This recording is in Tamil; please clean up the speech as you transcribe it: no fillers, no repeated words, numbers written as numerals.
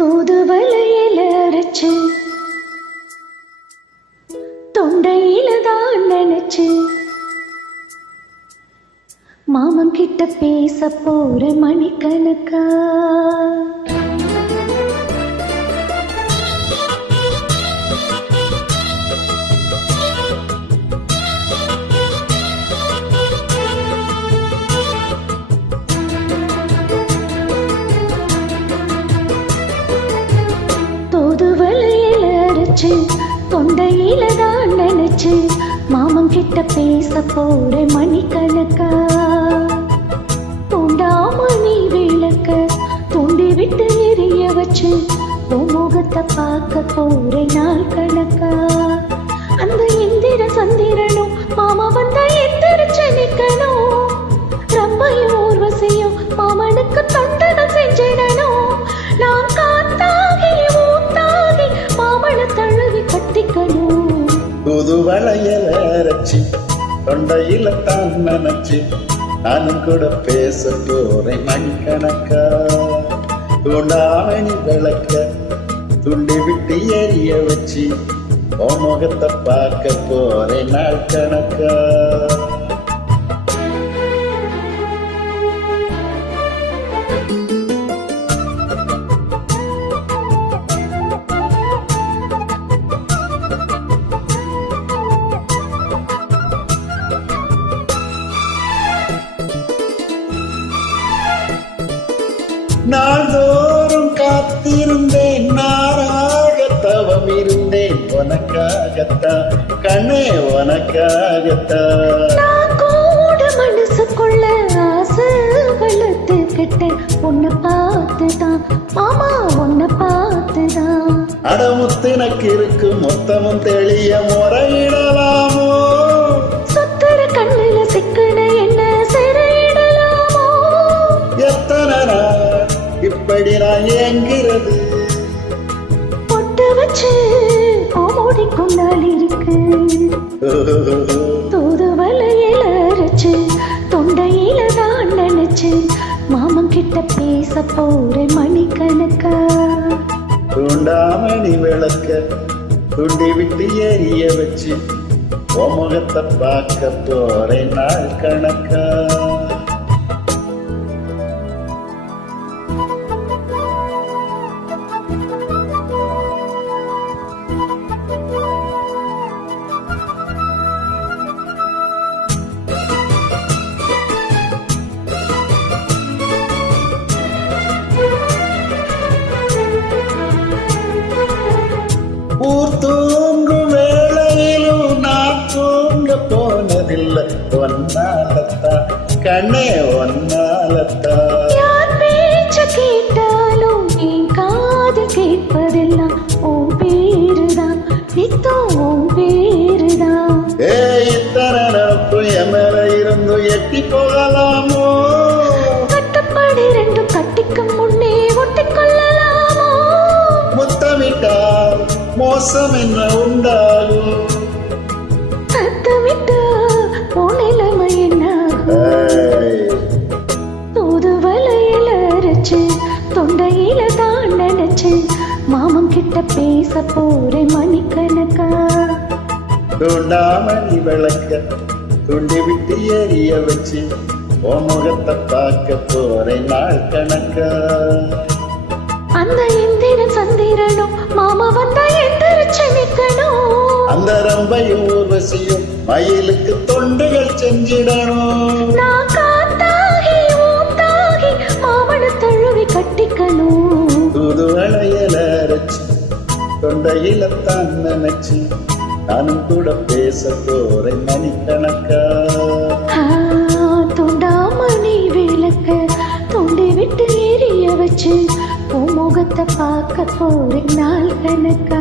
தூதுவளையில அரைச்சு தொண்டையில தான் நினைச்சு மாமன் கிட்ட பேச போற மணிக்கணக்கா. தூதுவளையில அரைச்சு தொண்டையில தான் நினைச்சு மாமன் கிட்ட பேச போற மணிக்கணக்கா. தூண்டாமணி விளக்க தூண்டி விட்டு எரிய வச்சு முகத்தை பார்க்க போற நாள் கணக்கா. அந்த இந்திர சந்திரனும் மாமா வந்தா எந்திரிச்சு நிக்கணும். ரம்பையும் ஊர்வசியும் மாமனுக்கு தொண்டகம் செஞ்சிடணும். நான் காத்தாகி ஊத்தாகி மாமனை தழுவி கட்டிக்கணும். தூதுவளையில அரைச்சு தொண்டையில தான் நினைச்சு நானும் கூட பேச போறேன் மணிக்கணக்கா. தூண்டாமணி விளக்க துண்டி விட்டு எரிய வச்சு முகத்தை பார்க்க போறேன் நாள் கணக்கா. நாள்தோறும் காத்திருந்தேன் நாராக தவம் இருந்தேன் உனக்காகத்தான் கண்ணே உனக்காகத்தான். நான் கூட மனசுக்குள்ள ஆசை வளர்த்துக்கிட்ட உன்னை பார்த்துதான் மாமா உன்னை பார்த்துதான். அடமுத்தினக்கு இருக்கு மொத்தமும் தெளிய முறையிடலாமோ. சுத்தர கண்ணுல சிக்கன என்ன சிறையிடலாமோ. எத்தனை நாள் இப்படி நான் ஏங்கிறது. பொட்டு வச்சு ஓடி கொண்டால் இருக்கு. தூதுவளையில அரைச்சு தொண்டையில தான் நினைச்சு மாமன் கிட்ட பேச போற மணிக்கணக்கா. தூண்டாமணி விளக்க துண்டி விட்டு எரிய வச்சு முகத்தை பார்க்க போறேன் நாள் கணக்கா. ஊர் தூங்கும் வேளையிலும் நான் தூங்க போனதில்லை ஒன்னாலத்தான் கண்ணே ஒன்னாலத்தான். யார் பேச்சு கேட்டாலும் நீ காது கேட்பதெல்லாம் உன் பேருதான் நித்தம் உன் பேருதான். இத்தனை நட்பு எமர இருந்து எட்டி போகலாமோ. கட்டப்பாடு ரெண்டும் கட்டிக்கு முன்னே ஒட்டிக்கொள்ளலாமோ. முத்தமிட்டால் மோசம் என்ன உண்டாகும். சத்தமிட்டா உன் நிலைமை என்னாகும். தூதுவளையில அரைச்சு தொண்டையில தான் நினைச்சு மாமன் கிட்ட பேச போற மணிக்கணக்கா. தூண்டாமணி விளக்க துண்டி விட்டு எரிய வச்சு முகத்தை பார்க்க போறேன் நாள் கணக்கா. அந்த இந்திர சந்திரனும் மாமா வந்தா எந்திரிச்சு நிக்கணும். அந்த ரம்பையும் ஊர்வசியும் மயிலுக்கு தொண்டுகள் செஞ்சிடணும். நான் காத்தாகி ஊத்தாகி மாமனை தழுவி கட்டிக்கணும். தூதுவளையில அரைச்சு தொண்டையில தான் நினைச்சு நானும் கூட பேச போறேன் மணிக்கணக்கா. தூண்டாமணி விளக்க தூண்டி விட்டு எரிய வச்சு முகத்தை பார்க்க போறேன் நாள் கணக்கா.